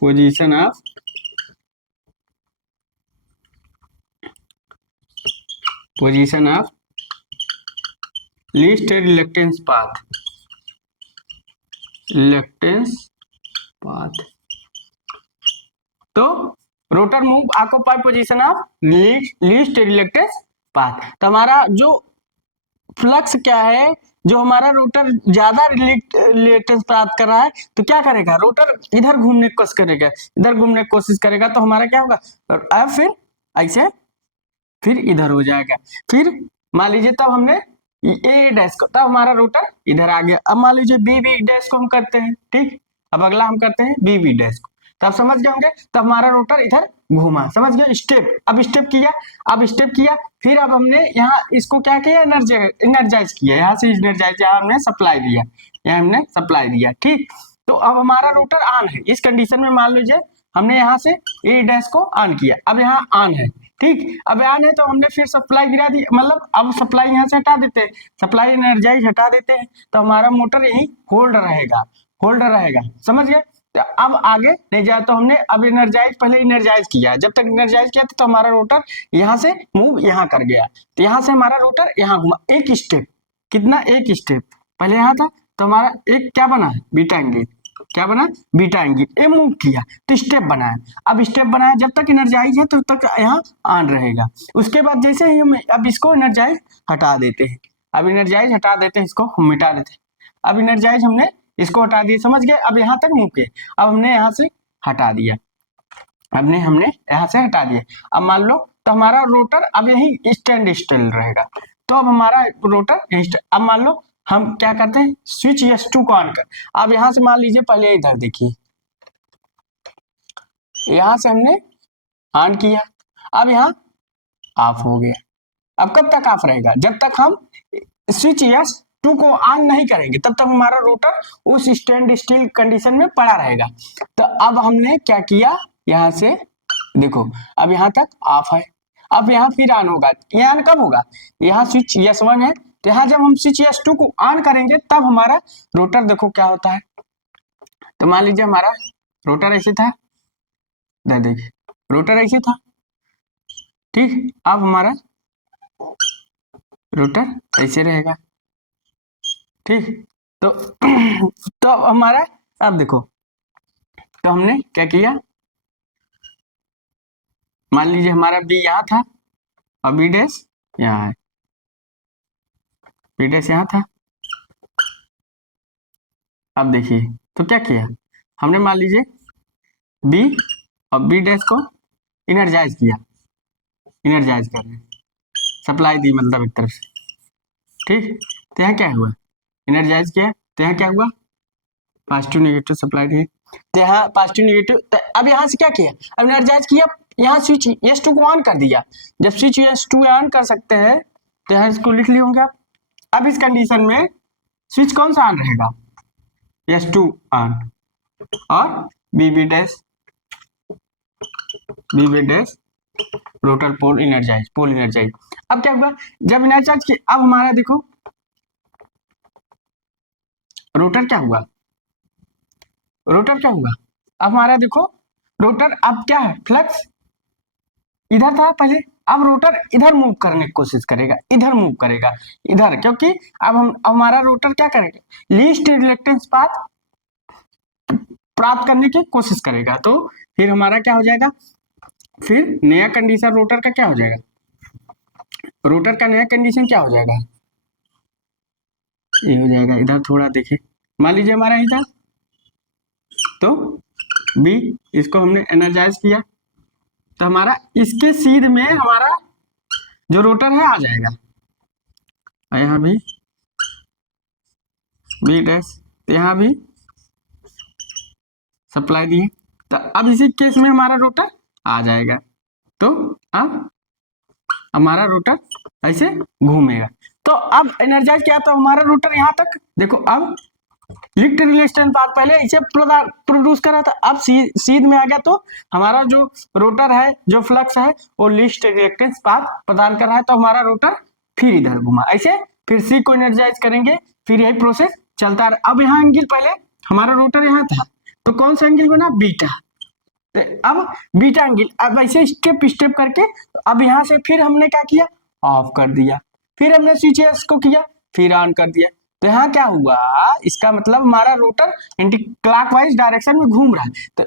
position of position of least reluctance path, reluctance path. तो rotor move occupy position of least reluctance path. तो हमारा जो फ्लक्स क्या है, जो हमारा रोटर ज्यादा रिलक्टेंस प्राप्त कर रहा है, तो क्या करेगा, रोटर इधर घूमने की कोशिश करेगा, इधर घूमने की कोशिश करेगा, तो हमारा क्या होगा, अब फिर ऐसे फिर इधर हो जाएगा। फिर मान लीजिए तब हमने ए डैश को, तब हमारा रोटर इधर आ गया। अब मान लीजिए बी बी डैश को हम करते हैं, ठीक। अब अगला हम करते हैं बी बी डैश को, तब समझ गए होंगे, तब हमारा रोटर इधर घूमा, समझ गए, स्टेप। अब स्टेप किया, अब स्टेप किया, फिर अब हमने यहाँ इसको क्या किया, एनर्जाइज किया, यहाँ से एनर्जाइज, यहाँ हमने सप्लाई दिया, यहाँ हमने सप्लाई दिया, ठीक। तो अब हमारा रोटर ऑन है। इस कंडीशन में मान लीजिए हमने यहाँ से ए डैश को ऑन किया, अब यहाँ ऑन है, ठीक। अब ऑन है तो हमने फिर सप्लाई गिरा दी, मतलब अब सप्लाई यहाँ से हटा देते हैं, सप्लाई एनर्जाइज हटा देते हैं, तो हमारा मोटर यही होल्ड रहेगा, होल्ड रहेगा, समझ गए। तो अब आगे नहीं जाए, तो हमने अब एनर्जाइज, पहले एनर्जाइज किया, जब तक एनर्जाइज किया तो हमारा रोटर यहाँ से मूव यहाँ कर गया, तो यहाँ से हमारा रोटर यहाँ घुमा, एक स्टेप, कितना, एक स्टेप पहले यहाँ था, तो हमारा एक क्या बना, बीटा एंगल, क्या बना, बीटा एंगल, ये मूव किया तो स्टेप बनाया। अब स्टेप बनाया, जब तक एनर्जाइज है तब तक यहाँ ऑन रहेगा। उसके बाद जैसे ही हम अब इसको एनर्जाइज हटा देते हैं, अब एनर्जाइज हटा देते हैं, इसको हम मिटा देते हैं। अब एनर्जाइज हमने इसको हटा दिया, समझ गए, अब यहाँ तक मूव किए, अब हमने यहाँ से हटा दिया, हमने यहाँ से हटा दिया। अब मान लो तो हमारा रोटर अब यही स्टैंड स्टिल रहेगा, तो अब हमारा रोटर यही। अब मान लो हम क्या करते हैं, स्विच S2 को ऑन कर, अब यहाँ से मान लीजिए पहले इधर देखिए, यहाँ से हमने ऑन किया, अब यहाँ ऑफ हो गया। अब कब तक ऑफ रहेगा, जब तक हम स्विच S2 को ऑन नहीं करेंगे, तब तक हमारा रोटर उस स्टैंड स्टिल कंडीशन में पड़ा रहेगा। तो अब हमने क्या किया, यहाँ से देखो, अब यहाँ तक ऑफ है, अब यहाँ फिर ऑन होगा, ये ऑन कब होगा, यहाँ स्विच S1 है, तो यहाँ जब हम स्विच S2 को ऑन करेंगे तब हमारा रोटर देखो क्या होता है। तो मान लीजिए हमारा रोटर ऐसे था, देखिए रोटर ऐसे था, ठीक। अब हमारा रोटर ऐसे रहेगा, ठीक। तो हमारा, अब देखो, तो हमने क्या किया, मान लीजिए हमारा बी यहाँ था और बी डैश यहाँ है, बी डैश यहाँ था। अब देखिए तो क्या किया हमने, मान लीजिए बी और बी डैश को एनर्जाइज किया, एनर्जाइज कर रहे हैं, सप्लाई दी मतलब एक तरफ से, ठीक। तो यहाँ क्या हुआ, एनर्जाइज किया, तो यहाँ क्या हुआ, पॉजिटिव नेगेटिव सप्लाई दी, तो यहाँ पॉजिटिव नेगेटिव। तो अब यहाँ से क्या किया, अब एनर्जाइज किया, यहाँ स्विच S2 को ऑन कर दिया। जब स्विच S2 ऑन कर सकते हैं तो यहाँ इसको लिख लिए होंगे आप। अब इस कंडीशन में स्विच कौन सा ऑन रहेगा, S2 ऑन, और BB dash rotor pole energise. अब क्या हुआ, जब एनर्जाइज किया, अब हमारा देखो रोटर क्या हुआ, अब हमारा देखो रोटर अब क्या है, फ्लक्स इधर था पहले, अब रोटर इधर मूव करने की कोशिश करेगा, इधर, क्योंकि अब हमारा रोटर क्या करेगा, लीस्ट रिलक्टेंस पाथ प्राप्त करने की कोशिश करेगा। तो फिर हमारा क्या हो जाएगा, फिर नया कंडीशन रोटर का क्या हो जाएगा, रोटर का नया कंडीशन क्या हो जाएगा, ये हो जाएगा, इधर थोड़ा देखिए, मान लीजिए हमारा इधर, तो बी इसको हमने एनर्जाइज किया, तो हमारा इसके सीध में हमारा जो रोटर है आ जाएगा, यहाँ भी बी डैश, यहाँ भी सप्लाई दिए, तो अब इसी केस में हमारा रोटर आ जाएगा। तो अब हमारा रोटर ऐसे घूमेगा। तो अब एनर्जाइज किया तो हमारा रोटर यहाँ तक देखो, अब लिफ्ट रिलेस्टेंस पाथ पहले इसे प्रोड्यूस कर रहा था, अब सीध में आ गया, तो हमारा जो रोटर है, जो फ्लक्स है, वो लिस्ट रिएक्टेंस पाथ प्रदान कर रहा है, तो हमारा रोटर फिर इधर घुमा, ऐसे फिर सी को एनर्जाइज करेंगे, फिर यही प्रोसेस चलता है। अब यहाँ एंगल, पहले हमारा रोटर यहाँ था, तो कौन सा एंगल बना, बीटा, तो अब बीटा एंगल, अब ऐसे स्टेप करके अब यहाँ से फिर हमने क्या किया, ऑफ कर दिया, फिर हमने स्विच एस को किया, फिर ऑन कर दिया। तो यहाँ क्या हुआ, इसका मतलब हमारा रोटर एंटी क्लॉकवाइज डायरेक्शन में घूम रहा है। तो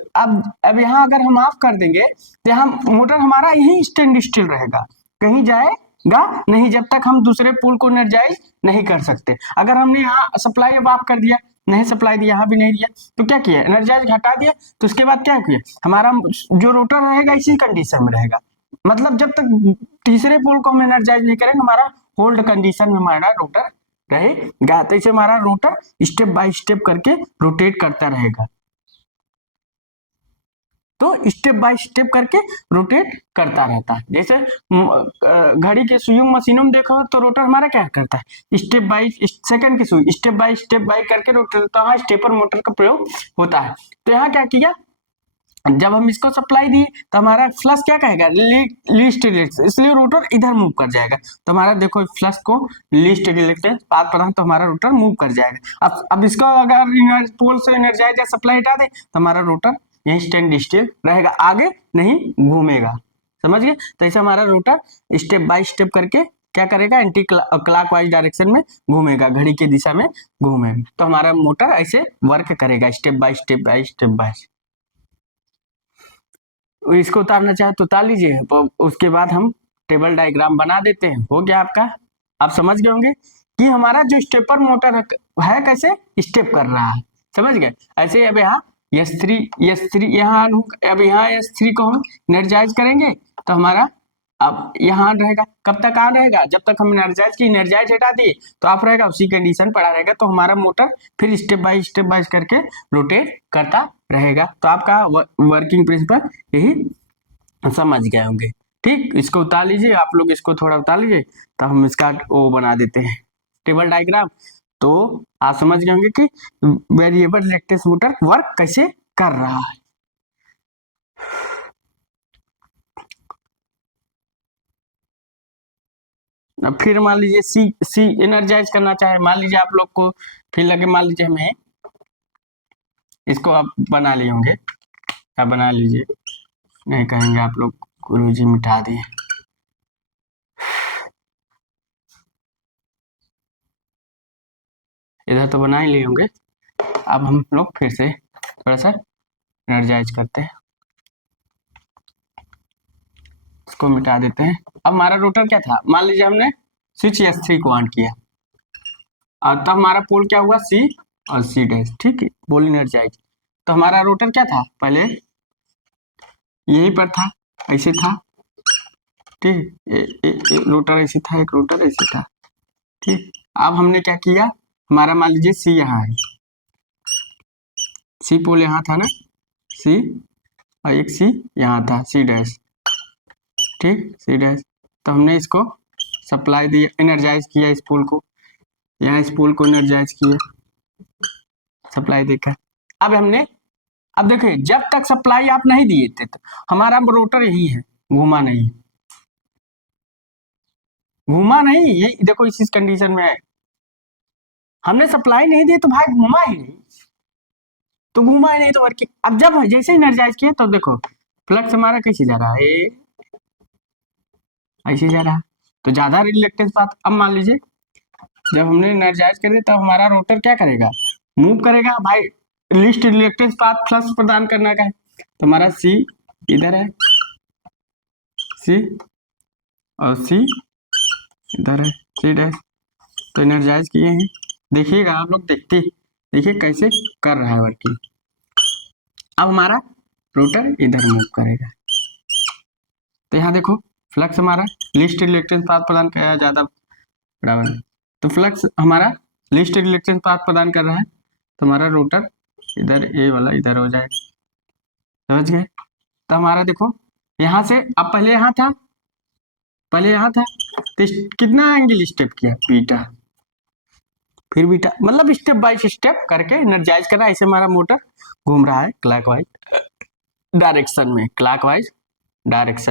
अब यहाँ अगर हम ऑफ कर देंगे तो यहाँ मोटर हमारा यही स्टैंड स्टिल रहेगा, कहीं जाएगा नहीं जब तक हम दूसरे पोल को एनर्जाइज नहीं कर सकते। अगर हमने यहाँ सप्लाई अब ऑफ कर दिया, नहीं सप्लाई दिया, यहाँ भी नहीं दिया, तो क्या किया, एनर्जाइज हटा दिया, तो उसके बाद क्या किया, हमारा जो रोटर रहेगा इसी कंडीशन में रहेगा। मतलब जब तक तीसरे पोल को हम एनर्जाइज नहीं करेंगे हमारा होल्ड कंडीशन में हमारा रोटर रहेगा। तो इसे हमारा रोटर स्टेप बाय स्टेप करके रोटेट करता रहेगा। तो स्टेप बाय स्टेप करके रोटेट करता रहता है। जैसे घड़ी के सुइयों मशीनों में देखो तो रोटर हमारा क्या करता है, स्टेप बाय सेकंड की सुई स्टेप बाय करके रोटेट होता है, स्टेपर मोटर का प्रयोग होता है। तो यहाँ क्या किया, जब हम इसको सप्लाई दिए तो हमारा फ्लश क्या कहेगा, लीस्ट रिलेक्टेंस, इसलिए रोटर इधर मूव कर जाएगा। तो हमारा देखो फ्लश को लीस्ट रिलेक्टेंस पाथ पर तो हमारा रोटर मूव कर जाएगा। अब इसको अगर पोल से एनर्जाइज या सप्लाई हटा दे तो हमारा रोटर यही स्टैंड स्टिल रहेगा, आगे नहीं घूमेगा। समझ गए। तो ऐसे हमारा रोटर स्टेप बाय स्टेप करके क्या करेगा, एंटी क्लॉकवाइज डायरेक्शन में घूमेगा, घड़ी की दिशा में घूमेगा। तो हमारा मोटर ऐसे वर्क करेगा step by step by step by. इसको उतारना चाहे तो उतार लीजिए। तो उसके बाद हम टेबल डायग्राम बना देते हैं। हो गया आपका, आप समझ गए होंगे कि हमारा जो स्टेपर मोटर है कैसे स्टेप कर रहा है। समझ गए। ऐसे अब यहाँ S3 यहाँ अब यहाँ S3 को हम एनर्जाइज करेंगे तो हमारा अब यहाँ रहेगा। कब तक ऑन रहेगा, जब तक हम एनर्जाइज हटा दिए तो ऑफ रहेगा, उसी कंडीशन पड़ा रहेगा। तो हमारा मोटर फिर स्टेप बाय करके रोटेट करता रहेगा। तो आपका वर्किंग प्रिंसिपल यही समझ गए होंगे। ठीक, इसको उतार लीजिए, आप लोग इसको थोड़ा उतार लीजिए, तो हम इसका वो बना देते हैं टेबल डायग्राम। तो आप समझ गए होंगे कि वेरिएबल रिलेक्टेंस मोटर वर्क कैसे कर रहा है। अब फिर मान लीजिए सी एनर्जाइज करना चाहे, मान लीजिए आप लोग को फिर लगे, मान लीजिए हमें इसको आप बना लिए होंगे, क्या बना लीजिए, नहीं कहेंगे आप लोग गुरुजी मिटा दिए। इधर तो बना ही लिए होंगे। अब हम लोग फिर से थोड़ा सा एनर्जाइज करते हैं, इसको मिटा देते हैं। अब हमारा रोटर क्या था, मान लीजिए हमने स्विच S3 को ऑन किया और तब हमारा पोल क्या हुआ, C और C डैश। ठीक है, पोल एनर्जाइज। तो हमारा रोटर क्या था, पहले यहीं पर था, ऐसे था। ठीक, रोटर ऐसे था, एक रोटर ऐसे था। ठीक, अब हमने क्या किया, हमारा मान लीजिए C यहाँ है, C पोल यहाँ था ना, C और एक C यहाँ था, C डैश। ठीक, C डैश। तो हमने इसको सप्लाई दिया, एनर्जाइज किया इस पोल को, यहाँ इस पोल को एनर्जाइज किया, सप्लाई देकर। अब देखिए, जब तक सप्लाई आप नहीं दिए थे तो हमारा रोटर यही है, घूमा नहीं, ये देखो इस कंडीशन में है। हमने सप्लाई नहीं दी तो भाई घूमा ही नहीं, तो वर्किंग। अब जब जैसे एनर्जाइज किया तो देखो फ्लक्स हमारा कैसे जा रहा है, ऐसे जा रहा है, तो ज्यादा रिलेक्टेंस पाथ। अब मान लीजिए जब हमने एनर्जाइज कर दिया तब हमारा रोटर क्या करेगा, मूव करेगा भाई, लिस्ट रिलेक्टेंस पाथ फ्लक्स प्रदान करना का है। तो हमारा C इधर है, C और C इधर है, C डैश। तो एनर्जाइज किए हैं, देखिएगा आप लोग, देखिए कैसे कर रहा है वर्किंग। अब हमारा रोटर इधर मूव करेगा, तो यहाँ देखो फ्लक्स हमारा लिस्ट रिलेक्टेंस पाथ प्रदान किया ज्यादा बराबर है, तो फ्लक्स हमारा लिस्ट रिलेक्टेंस पाथ प्रदान कर रहा है। तो हमारा रोटर इधर ए वाला इधर हो जाएगा। समझ गए। तो हमारा देखो यहाँ से, अब पहले यहाँ था तो कितना एंगल स्टेप किया, बीटा, फिर बीटा, मतलब स्टेप बाय स्टेप करके एनर्जाइज कर रहा है। ऐसे हमारा मोटर घूम रहा है क्लॉकवाइज डायरेक्शन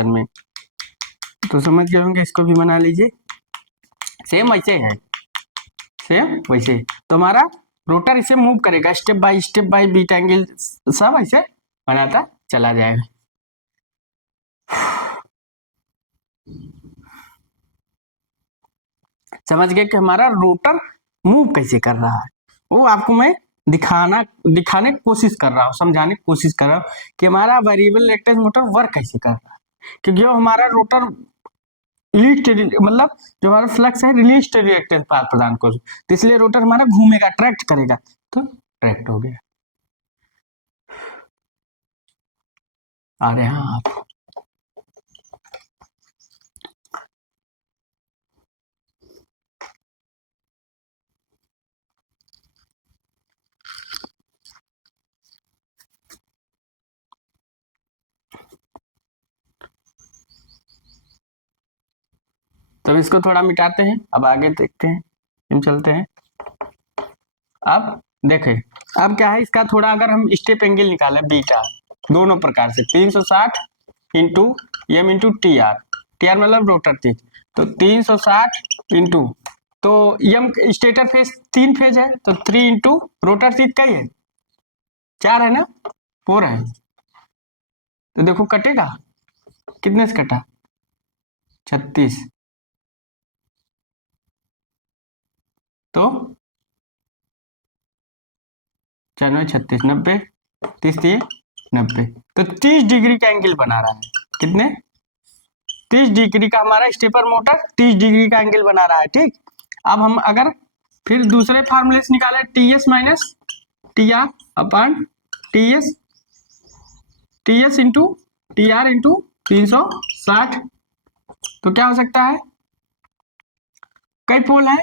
में। तो समझ गए होंगे, इसको भी बना लीजिए, सेम वैसे है, सेम वैसे। तो हमारा रोटर इसे मूव करेगा स्टेप बाय बीटा एंगल सब ऐसे बनाता चला जाएगा। समझ गए कि हमारा रोटर मूव कैसे कर रहा है, वो आपको मैं दिखाने की कोशिश कर रहा हूँ, समझाने की कोशिश कर रहा हूँ कि हमारा वेरिएबल रिएक्टेंस मोटर वर्क कैसे कर रहा है। क्योंकि जो हमारा रोटर मतलब जो हमारा फ्लक्स है रिलीज रिएक्टेंस पाथ प्रदान कर, तो इसलिए रोटर हमारा घूमेगा, ट्रैक्ट करेगा, तो ट्रैक्ट हो गया। आ रहे हैं आप? तो इसको थोड़ा मिटाते हैं, अब आगे देखते हैं, हम चलते हैं। अब देखें, अब क्या है इसका थोड़ा अगर हम स्टेप एंगल निकालें बीटा दोनों प्रकार से 360 into M into T R, मतलब रोटर तीज, तो 360 इंटू, तो यम स्टेटर फेज 3 फेज है, तो 3 इंटू रोटर तीज कई है 4 है ना, 4 है, तो देखो कटेगा, कितने से कटा 36, तो 4 36 90, 30 90, तो 30 डिग्री का एंगल बना रहा है। कितने 30 डिग्री का हमारा स्टेपर मोटर 30 डिग्री का एंगल बना रहा है। ठीक, अब हम अगर फिर दूसरे फार्मूले से निकाले T S minus T R upon T S into T are into 360, तो क्या हो सकता है, कई पोल है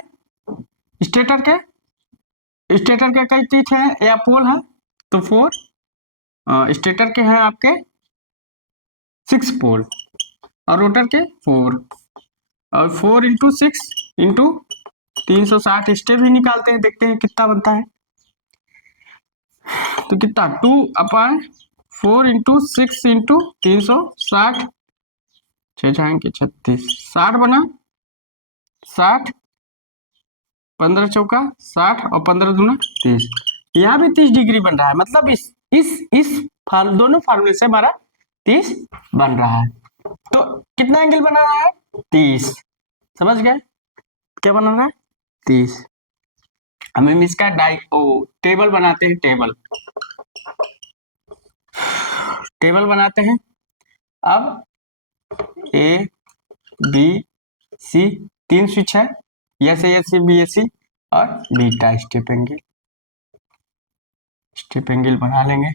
स्टेटर के कई तीथ हैं या पोल है, तो 4 स्टेटर के हैं आपके 6 पोल और रोटर के 4, और 4 इंटू 6 इंटू 360 स्टेप ही निकालते हैं, देखते हैं कितना बनता है, तो कितना 2 अपॉन 4 इंटू 6 इंटू 360, 36 60 बना, 60 15 चौका 60 और 15 दूना 30, यहाँ भी 30 डिग्री बन रहा है, मतलब इस दोनों फार्मूले से हमारा 30 बन रहा है। तो कितना एंगल बना रहा है 30, समझ गए क्या बना रहा है 30। हमें इसका टेबल बनाते हैं, टेबल बनाते हैं। अब ए बी सी 3 स्विच है, S A C B S C और बीटा स्टेप एंगल बना लेंगे।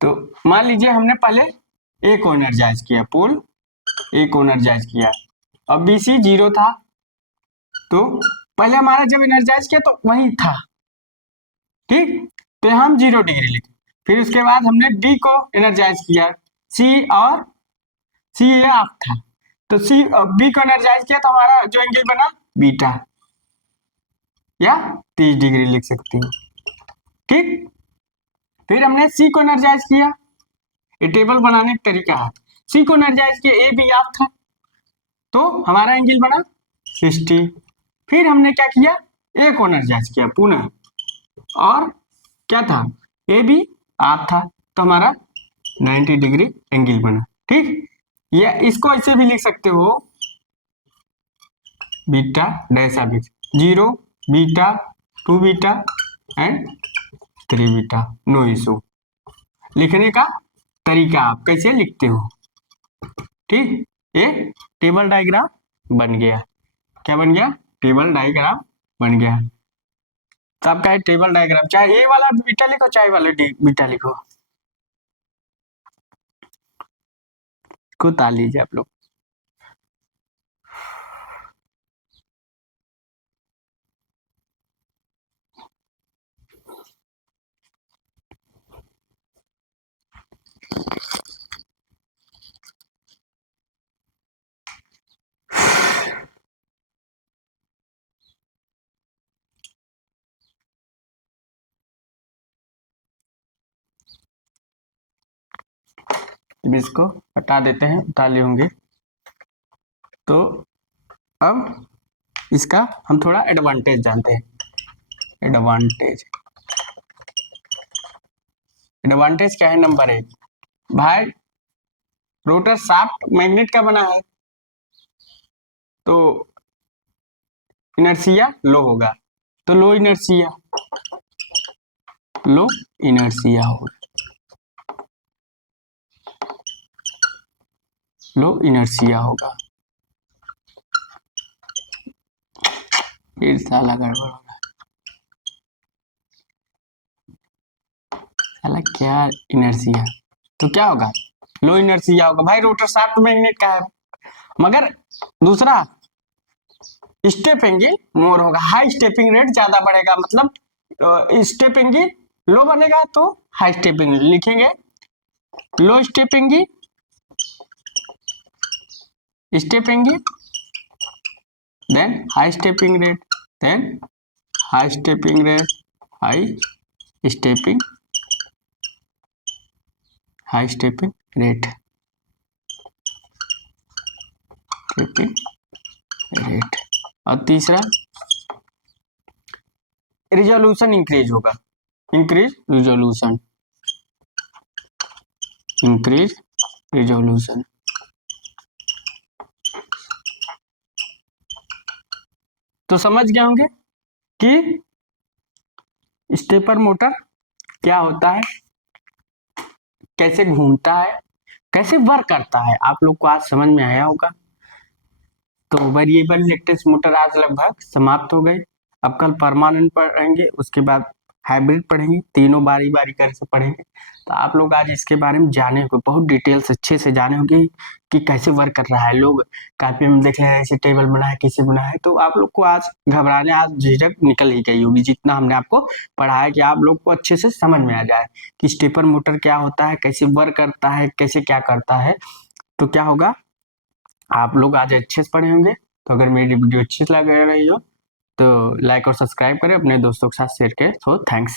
तो मान लीजिए हमने पहले ए को एनर्जाइज किया, पोल ए को एनर्जाइज किया, अब बी सी 0 था, तो पहले हमारा जब एनर्जाइज किया तो वही था, ठीक, तो यहाँ हम 0 डिग्री लिखे, फिर उसके बाद हमने डी को एनर्जाइज किया, सी और सी ये ऑफ था, तो सी बी को एनर्जाइज किया, तो हमारा जो एंगल बना बीटा या 30 डिग्री लिख सकती हूँ। ठीक, फिर हमने सी को एनर्जाइज किया, ये टेबल बनाने का तरीका है, सी को एनर्जाइज किया, ए बी ऑफ था, तो हमारा एंगल बना 60, फिर हमने क्या किया ए को एनर्जाइज किया पुनः, और क्या था ए बी ऑफ था, तो हमारा 90 डिग्री एंगल बना। ठीक, या इसको ऐसे भी लिख सकते हो, beta dash of 0 beta 2 beta and 3 beta, no issue. लिखने का तरीका आप कैसे लिखते हो। ठीक, ये टेबल डायग्राम बन गया, क्या बन गया टेबल डायग्राम बन गया। तो आपका है टेबल डायग्राम, चाहे ए वाला बीटा लिखो चाहे वाला बीटा लिखो, को ताल लीजिए आप लोग। इसको हटा देते हैं, ताली होंगे। तो अब इसका हम थोड़ा एडवांटेज जानते हैं, एडवांटेज क्या है, नंबर 1 भाई, रोटर शाफ्ट मैग्नेट का बना है, तो इनर्शिया लो होगा, तो लो इनर्शिया होगा, लो इनर्शिया होगा। फिर साला गड़बड़ होगा, साला क्या इनर्शिया, तो क्या होगा, लो इनर्शिया होगा भाई। रोटर शाफ्ट मैग्नेट का है, मगर दूसरा स्टेप एंगल मोर होगा, हाई स्टेपिंग रेट ज्यादा बढ़ेगा, मतलब स्टेप एंगल लो बनेगा तो हाई स्टेपिंग लिखेंगे, लो stepping then high stepping rate, then high stepping rate, high stepping rate, और तीसरा रिजोल्यूशन इंक्रीज होगा, इंक्रीज रिजोल्यूशन। तो समझ गए होंगे कि स्टेपर मोटर क्या होता है, कैसे घूमता है, कैसे वर्क करता है, आप लोग को आज समझ में आया होगा। तो वेरिएबल इलेक्ट्रिक मोटर आज लगभग समाप्त हो गई। अब कल परमानेंट पढ़ेंगे, उसके बाद हाइब्रिड पढ़ेंगे, तीनों बारी बारी करके पढ़ेंगे। तो आप लोग आज इसके बारे में जाने होंगे, बहुत डिटेल्स अच्छे से जाने होंगे कि कैसे वर्क कर रहा है। लोग कॉपी में देख रहे हैं ऐसे टेबल बना है, कैसे बना है, तो आप लोग को आज घबराने, आज झिझक निकल ही गई होगी, जितना हमने आपको पढ़ाया कि आप लोग को अच्छे से समझ में आ जाए कि स्टेपर मोटर क्या होता है, कैसे वर्क करता है, कैसे क्या करता है। तो क्या होगा, आप लोग आज अच्छे से पढ़े होंगे। तो अगर मेरी वीडियो अच्छी लग रही हो तो लाइक और सब्सक्राइब करें, अपने दोस्तों के साथ शेयर करें। तो थैंक्स।